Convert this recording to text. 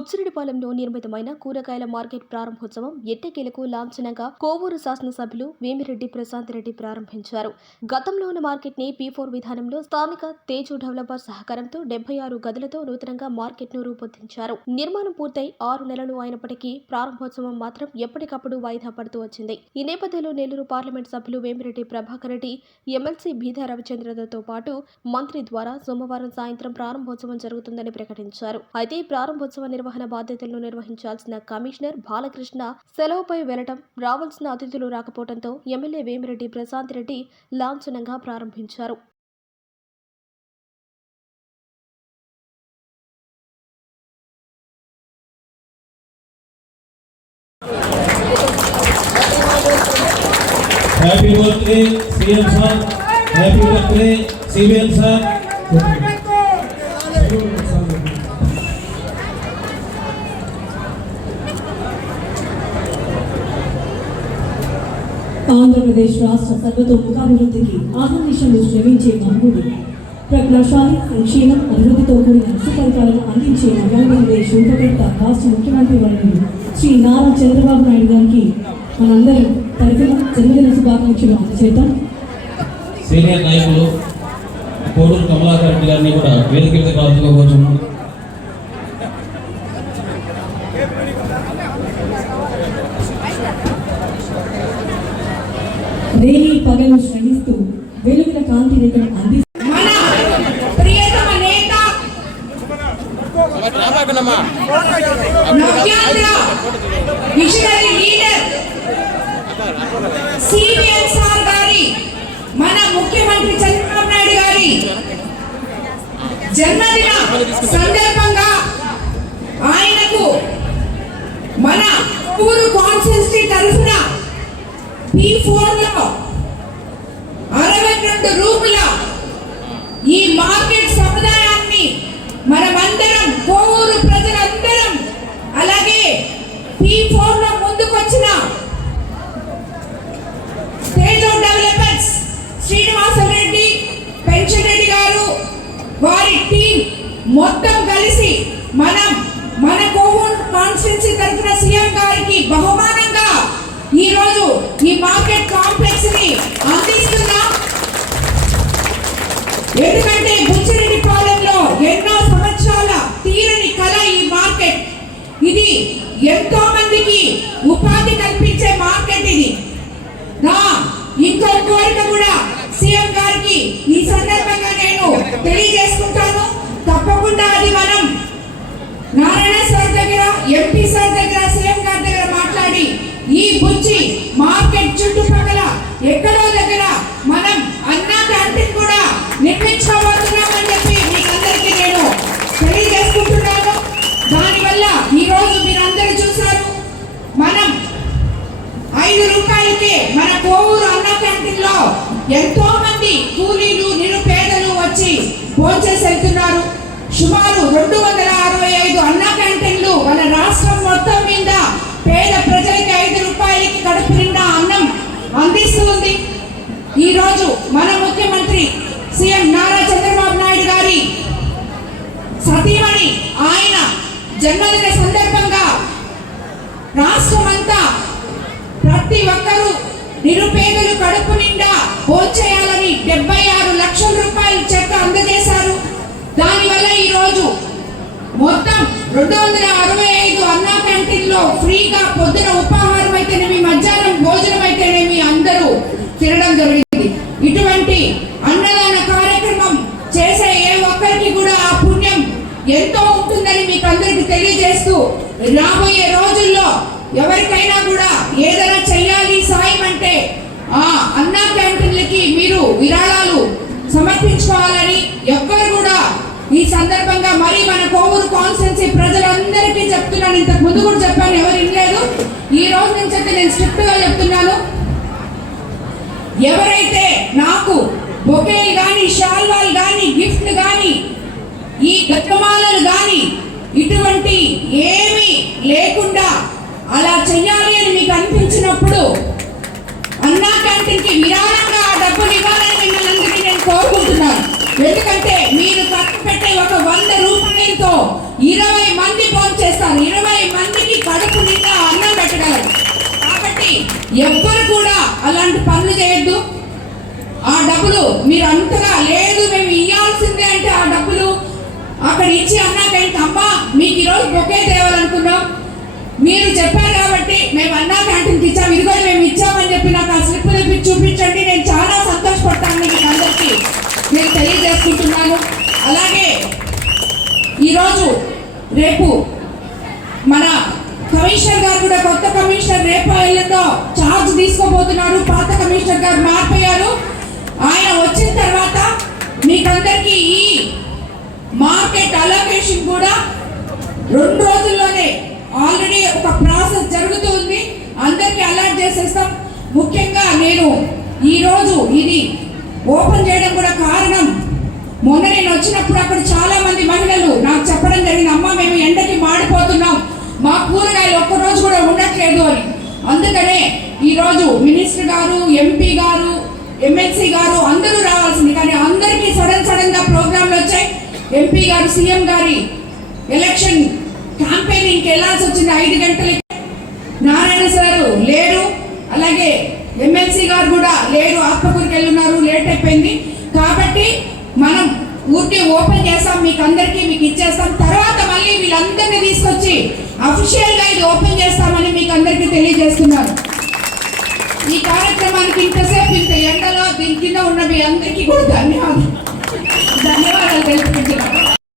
బుచ్చిరెడ్డిపాలెంలో నిర్మితమైన కూరగాయల మార్కెట్ ప్రారంభోత్సవం ఎట్టకేలకు లాంఛనంగా కోవూరు శాసనసభ్యులు వేమిరెడ్డి ప్రశాంత్ రెడ్డి ప్రారంభించారు. గతంలో ఉన్న మార్కెట్ ని P4 విధానంలో స్థానిక తేజు డెవలపర్ సహకారంతో 76 గదులతో నూతనంగా మార్కెట్ ను రూపొందించారు. నిర్మాణం పూర్తయి 6 నెలలు అయినప్పటికీ ప్రారంభోత్సవం మాత్రం ఎప్పటికప్పుడు వాయిదా పడుతూ వచ్చింది. ఈ నేపథ్యంలో నెల్లూరు పార్లమెంట్ సభ్యులు వేమిరెడ్డి ప్రభాకర్ రెడ్డి, ఎమ్మెల్సీ బీదా రవిచంద్రతో పాటు మంత్రి ద్వారా సోమవారం సాయంత్రం ప్రారంభోత్సవం జరుగుతుందని ప్రకటించారు. అయితే ప్రారంభోత్సవ నిర్వహణ బాధ్యతలను నిర్వహించాల్సిన కమిషనర్ బాలకృష్ణ సెలవుపై వెళ్లడం, రావాల్సిన అతిథులు రాకపోవడంతో ఎమ్మెల్యే వేమిరెడ్డి ప్రశాంత్ రెడ్డి లాంఛనంగా ప్రారంభించారు. Happy birthday CM sir, happy birthday CBN sir. Andhra Pradesh రాష్ట్ర సర్వతోముఖాభివృద్ధికి ఆహర్నిశలు శ్రమించే మహుడు, ప్రజ్ఞాశాలి, సంక్షేమం, అభివృద్ధితో కూడిన సుఫలితాలను అందించే ఆంధ్రప్రదేశ్ రూపకర్త రాష్ట్ర ముఖ్యమంత్రి వర్యులు శ్రీ నారా చంద్రబాబు నాయుడు గారికి మనందరం తరఫున జన్మదిన శుభాకాంక్షలు అందజేద్దాం. సీనియర్ నాయకులు కోడూరు కమలాకర్ రెడ్డి గారిని కూడా వేదిక మీద ప్రార్థనగా కోరుచున్నాం. రేయి పగలు శ్రమిస్తూ వెలుగుల కాంతి రేఖను అందిస్తూ మన ముఖ్యమంత్రి చంద్రబాబు నాయుడు గారి జన్మదిన సందర్భంగా ఆయనకు మన ఊరు కాన్స్టిట్యూన్సీ తరఫున P4 లో 62 రూముల ఈ మార్కెట్ సముదాయాన్ని మనమందరం కోవూరు ప్రజలందరం, అలాగే P4 లో ముందుకొచ్చిన తేజు డెవలపర్స్ శ్రీనివాసరెడ్డి, పెన్షన్ రెడ్డి గారు, వారి టీం మొత్తం కలిసి మన కోవూరు కాన్స్టిట్యూన్సీ తరఫున సీఎం గారికి బహుమానంగా ఈ రోజు ఈ మార్కెట్ కాంప్లెక్స్ ని అందిస్తున్నాం. ఎందుకంటే బుచ్చిరెడ్డిపాలెంలో ఎన్నో సంవత్సరాల తీరని కళ ఈ మార్కెట్. ఇది ఎంతో మందికి ఉపాధి కల్పించే మార్కెట్. ఇది నా ఇంకో కోరిక కూడా సీఎం గారికి ఈ సందర్భంగా నేను తెలియజేసుకుంటాను. తప్పకుండా అది మనం నారాయణ సార్ దగ్గర, ఎంపీ సార్ దగ్గర, సీఎం గారి దగ్గర మాట్లాడి ఈ బుచ్చి మార్కెట్ చుట్టుపక్కల ఎక్కడో దగ్గర మనం అన్నా క్యాంటీన్ కూడా నిర్మించుకోబోతున్నామని చెప్పి మీకందరికీ నేను తెలియజేసుకుంటున్నాను. దానివల్ల ఈ రోజు మీరందరూ చూసారు, మనం 5 రూపాయలకే మన కోవూరు అన్నా క్యాంటీన్ లో ఎంతో మంది కూలీలు, నిరుపేదలు వచ్చి భోంచేసి వెళ్తున్నారు. సుమారు 265 అన్నా క్యాంటీన్లు మన రాష్ట్రం మొత్తం మీద పేద ప్రజలకి 5 రూపాయలకి కడుపు నిండా అన్నం అందిస్తుంది. ఈ రోజు మన ముఖ్యమంత్రి సీఎం నారా చంద్రబాబు నాయుడు గారి సతీమణి ఆయన జన్మదిన సందర్భంగా రాష్ట్రమంతా ప్రతి ఒక్కరూ నిరుపేదలు కడుపు నిండా భోంచేయాలని 76 లక్షల రూపాయలు చెక్ అందజేశారు. దానివల్ల ఈ రోజు మొత్తం 265 అన్నా క్యాంటీన్ లో ఫ్రీగా పొద్దున ఉపాహారం అయితేనేమి, మధ్యాహ్నం భోజనం అయితేనేమి అందరూ తినడం జరిగింది. ఇటువంటి అన్నదాన కార్యక్రమం చేసే ఏ ఒక్కరికి కూడా ఆ పుణ్యం ఎంతో ఉంటుందని మీకు అందరికి తెలియజేస్తూ, రాబోయే రోజుల్లో ఎవరికైనా కూడా ఏదైనా చెయ్యాలి సాయం అంటే ఆ అన్నా క్యాంటీన్లకి మీరు విరాళాలు సమర్పించుకోవాలని ఎవ్వరు కూడా ఈ సందర్భంగా మరి మన కోవూరు కాన్స్టిట్యున్సీ ప్రజలందరికీ చెప్తున్నాను. ఇంతకు ముందు కూడా చెప్పాను, ఎవరు వినలేదు. ఈ రోజు నుంచి అయితే నేను స్ట్రిక్ట్ గా చెప్తున్నాను. ఎవరైతే నాకు బొకేలు కానీ, షాల్వాలు కానీ, గిఫ్ట్లు కానీ, ఈ గట్టమాలలు కానీ ఇటువంటి ఏమీ లేకుండా అలా చెయ్యాలి అని మీకు అనిపించినప్పుడు అన్నా క్యాంటీన్ కి విరాళంగా ఆ డబ్బులు ఇవ్వాలని మిమ్మల్ని అందరికీ నేను కోరుకుంటున్నాను. ఎందుకంటే మీరు ఖర్చు పెట్టే ఒక 100 రూపాయలతో 20 మంది భోజనం చేస్తారు. ఎవ్వరు కూడా అలాంటి పనులు చేయొద్దు. ఆ డబ్బులు మీరు అంతగా లేదు మేము ఇవ్వాల్సిందే అంటే ఆ డబ్బులు అక్కడ ఇచ్చి అన్నాక అమ్మా మీకు ఈరోజు బొకే తేవాలనుకున్నాం, మీరు చెప్పారు కాబట్టి మేము అన్నా క్యాంటీన్కి ఇచ్చాం, ఇదిగో మేము ఇచ్చామని చెప్పి నాకు ఆ స్లిప్ తెప్పించి చూపించండి, నేను చాలా సంతోషపడతాను మీకు అందరికీ నేను తెలియజేసుకుంటున్నాను. అలాగే ఈరోజు రేపు మన కమిషనర్ గారు కూడా కొత్త కమిషనర్ రేపు ఎల్లుండో ఛార్జ్ తీసుకోబోతున్నారు. పాత కమిషనర్ గారు మారిపోయారు. ఆయన వచ్చిన తర్వాత మీకందరికీ ఈ మార్కెట్ అలొకేషన్ కూడా 2 రోజుల్లోనే ఆల్రెడీ ఒక ప్రాసెస్ జరుగుతుంది. అందరికీ అలర్ట్ చేసేస్తాం. ముఖ్యంగా నేను ఈరోజు ఇది ఓపెన్ చేయడం కూడా కారణం, మొన్న నేను వచ్చినప్పుడు అక్కడ చాలా మంది మహిళలు నాకు చెప్పడం జరిగింది, అమ్మ మేము ఎండకి మాడిపోతున్నాం, మా కూరగాయలు ఒక్కరోజు కూడా ఉండట్లేదు అని. అందుకనే ఈరోజు మినిస్టర్ గారు, ఎంపీ గారు, ఎమ్మెల్సీ గారు అందరూ రావాల్సింది, కానీ అందరికీ సడన్ గా ప్రోగ్రాంలు వచ్చాయి. ఎంపీ గారు సీఎం గారి ఎలక్షన్ క్యాంపెయినింగ్కి వెళ్ళాల్సి వచ్చింది 5 గంటలకి. నారాయణ సారు లేరు, అలాగే ఎమ్మెల్సీ గారు కూడా లేరు, ఆత్మకూరుకి వెళ్ళున్నారు, లేట్ అయిపోయింది. కాబట్టి మనం ఊరికే ఓపెన్ చేస్తాం, మీకు అందరికీ మీకు ఇచ్చేస్తాం. తర్వాత మళ్ళీ వీళ్ళందరినీ తీసుకొచ్చి అఫీషియల్గా ఇది ఓపెన్ చేస్తామని మీకు అందరికీ తెలియజేస్తున్నారు. ఈ కార్యక్రమానికి ఇంతసేపు ఇంత ఎండలో దీని కింద ఉన్న మీ అందరికీ కూడా ధన్యవాదాలు తెలుపుకుంటున్నాను.